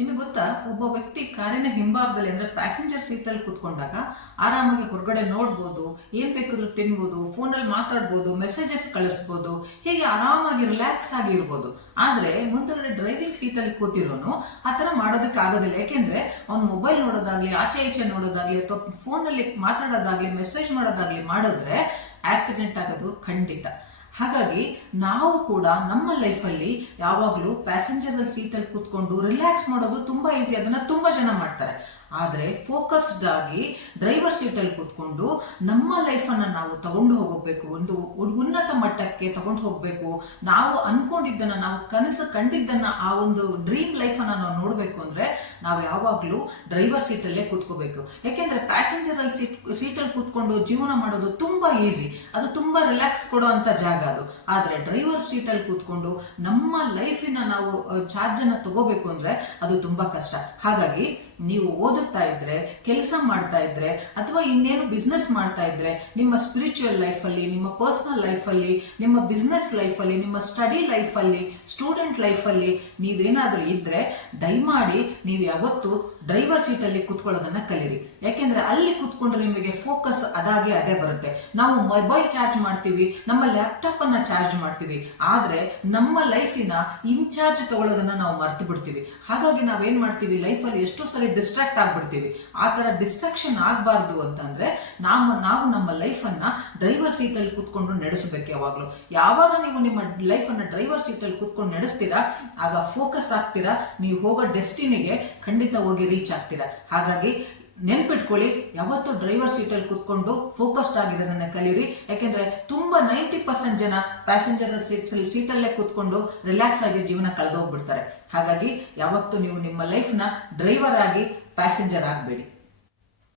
ನಿಮಗೆ ಗೊತ್ತಾ, ಒಬ್ಬ ವ್ಯಕ್ತಿ ಕಾರಿನ ಹಿಂಭಾಗದಲ್ಲಿ ಅಂದ್ರೆ ಪ್ಯಾಸೆಂಜರ್ ಸೀಟಲ್ಲಿ ಕೂತ್ಕೊಂಡಾಗ ಆರಾಮಾಗಿ ಹೊರಗಡೆ ನೋಡ್ಬೋದು, ಏನ್ ಬೇಕಾದ್ರೂ ತಿನ್ಬೋದು, ಫೋನಲ್ಲಿ ಮಾತಾಡ್ಬೋದು, ಮೆಸೇಜಸ್ ಕಳಿಸ್ಬೋದು, ಹೀಗೆ ಆರಾಮಾಗಿ ರಿಲ್ಯಾಕ್ಸ್ ಆಗಿರ್ಬೋದು. ಆದ್ರೆ ಮುಂದಗಡೆ ಡ್ರೈವಿಂಗ್ ಸೀಟಲ್ಲಿ ಕೂತಿರೋನು ಆ ಥರ ಮಾಡೋದಕ್ಕೆ ಆಗೋದಿಲ್ಲ. ಯಾಕೆಂದ್ರೆ ಅವ್ನು ಮೊಬೈಲ್ ನೋಡೋದಾಗ್ಲಿ, ಆಚೆ ಈಚೆ ನೋಡೋದಾಗ್ಲಿ, ಅಥವಾ ಫೋನಲ್ಲಿ ಮಾತಾಡೋದಾಗ್ಲಿ, ಮೆಸೇಜ್ ಮಾಡೋದಾಗ್ಲಿ ಮಾಡಿದ್ರೆ ಆಕ್ಸಿಡೆಂಟ್ ಆಗೋದು ಖಂಡಿತ. ಹಾಗಾಗಿ ನಾವು ಕೂಡ ನಮ್ಮ ಲೈಫಲ್ಲಿ ಯಾವಾಗಲೂ ಪ್ಯಾಸೆಂಜರ್ ಸೀಟಲ್ಲಿ ಕೂತ್ಕೊಂಡು ರಿಲ್ಯಾಕ್ಸ್ ಮಾಡೋದು ತುಂಬಾ ಈಸಿ. ಅದನ್ನ ತುಂಬಾ ಜನ ಮಾಡ್ತಾರೆ. ಆದರೆ ಫೋಕಸ್ಡ್ ಆಗಿ ಡ್ರೈವರ್ ಸೀಟಲ್ಲಿ ಕೂತ್ಕೊಂಡು ನಮ್ಮ ಲೈಫನ್ನು ನಾವು ತಗೊಂಡು ಹೋಗಬೇಕು, ಒಂದು ಉನ್ನತ ಮಟ್ಟಕ್ಕೆ ತಗೊಂಡು ಹೋಗಬೇಕು. ನಾವು ಅನ್ಕೊಂಡಿದ್ದನ್ನು, ನಾವು ಕನಸು ಕಂಡಿದ್ದನ್ನ, ಆ ಒಂದು ಡ್ರೀಮ್ ಲೈಫನ್ನು ನಾವು ನೋಡಬೇಕು ಅಂದರೆ ನಾವು ಯಾವಾಗಲೂ ಡ್ರೈವರ್ ಸೀಟಲ್ಲೇ ಕೂತ್ಕೋಬೇಕು. ಯಾಕೆಂದರೆ ಪ್ಯಾಸೆಂಜರಲ್ಲಿ ಸೀಟಲ್ಲಿ ಕೂತ್ಕೊಂಡು ಜೀವನ ಮಾಡೋದು ತುಂಬ ಈಸಿ, ಅದು ತುಂಬ ರಿಲ್ಯಾಕ್ಸ್ ಕೊಡೋ ಅಂಥ ಜಾಗ ಅದು. ಆದರೆ ಡ್ರೈವರ್ ಸೀಟಲ್ಲಿ ಕೂತ್ಕೊಂಡು ನಮ್ಮ ಲೈಫಿನ ನಾವು ಚಾರ್ಜನ್ನು ತಗೋಬೇಕು ಅಂದರೆ ಅದು ತುಂಬ ಕಷ್ಟ. ಹಾಗಾಗಿ ನೀವು ಓದುತ್ತಾ ಇದ್ರೆ, ಕೆಲಸ ಮಾಡ್ತಾ ಇದ್ರೆ, ಅಥವಾ ಇನ್ನೇನು ಬಿಸ್ನೆಸ್ ಮಾಡ್ತಾ ಇದ್ರೆ, ನಿಮ್ಮ ಸ್ಪಿರಿಚುವಲ್ ಲೈಫಲ್ಲಿ, ನಿಮ್ಮ ಪರ್ಸನಲ್ ಲೈಫಲ್ಲಿ, ನಿಮ್ಮ ಬಿಸ್ನೆಸ್ ಲೈಫಲ್ಲಿ, ನಿಮ್ಮ ಸ್ಟಡಿ ಲೈಫಲ್ಲಿ, ಸ್ಟೂಡೆಂಟ್ ಲೈಫಲ್ಲಿ ನೀವೇನಾದರೂ ಇದ್ರೆ ದಯಮಾಡಿ ನೀವು ಯಾವತ್ತು ಡ್ರೈವರ್ ಸೀಟಲ್ಲಿ ಕೂತ್ಕೊಳ್ಳೋದನ್ನ ಕಲೀರಿ. ಯಾಕೆಂದ್ರೆ ಅಲ್ಲಿ ಕೂತ್ಕೊಂಡ್ರೆ ನಿಮಗೆ ಫೋಕಸ್ ಅದೇ ಬರುತ್ತೆ. ನಾವು ಮೊಬೈಲ್ ಚಾರ್ಜ್ ಮಾಡ್ತೀವಿ, ನಮ್ಮ ಲ್ಯಾಪ್ಟಾಪ್ ಅನ್ನ ಚಾರ್ಜ್ ಮಾಡ್ತೀವಿ, ಆದ್ರೆ ನಮ್ಮ ಲೈಫಿನ ಇನ್ಚಾರ್ಜ್ ತಗೊಳ್ಳೋದನ್ನ ನಾವು ಮರ್ತು ಬಿಡ್ತೀವಿ. ಹಾಗಾಗಿ ನಾವೇನ್ ಮಾಡ್ತೀವಿ, ಲೈಫಲ್ಲಿ ಎಷ್ಟೋ ಸರಿ ಡಿಸ್ಟ್ರಾಕ್ಟ್ ಆಗ್ಬಿಡ್ತೀವಿ. ಆ ತರ ಡಿಸ್ಟ್ರಾಕ್ಷನ್ ಆಗಬಾರ್ದು ಅಂತಂದ್ರೆ ನಾವು ನಮ್ಮ ಲೈಫ್ ಅನ್ನ ಡ್ರೈವರ್ ಸೀಟಲ್ಲಿ ಕೂತ್ಕೊಂಡು ನಡೆಸಬೇಕು. ಯಾವಾಗ ನೀವು ನಿಮ್ಮ ಲೈಫ್ ಅನ್ನ ಡ್ರೈವರ್ ಸೀಟಲ್ಲಿ ಕೂತ್ಕೊಂಡು ನಡೆಸ್ತೀರಾ, ಆಗ ಫೋಕಸ್ ಆಗ್ತೀರಾ, ನೀವು ಹೋಗೋ ಡೆಸ್ಟಿನಿಗೆ ಖಂಡಿತ ಹೋಗಿ ರೀಚ್ ಆಗ್ತೀರಾ. ಹಾಗಾಗಿ ನೆನ್ಪಿಟ್ಕೊಳ್ಳಿ, ಯಾವತ್ತೂ ಡ್ರೈವರ್ ಸೀಟಲ್ಲಿ ಕೂತ್ಕೊಂಡು ಫೋಕಸ್ಡ್ ಆಗಿರೋದನ್ನ ಕಲೀರಿ. ಯಾಕೆಂದ್ರೆ ತುಂಬಾ 90% ಜನ ಪ್ಯಾಸೆಂಜರ್ ಸೀಟಲ್ಲೇ ಕೂತ್ಕೊಂಡು ರಿಲ್ಯಾಕ್ಸ್ ಆಗಿ ಜೀವನ ಕಳೆದೋಗ್ಬಿಡ್ತಾರೆ. ಹಾಗಾಗಿ ಯಾವತ್ತೂ ನೀವು ನಿಮ್ಮ ಲೈಫ್ನ ಡ್ರೈವರ್ ಆಗಿ ಪ್ಯಾಸೆಂಜರ್ ಆಗಬೇಡಿ.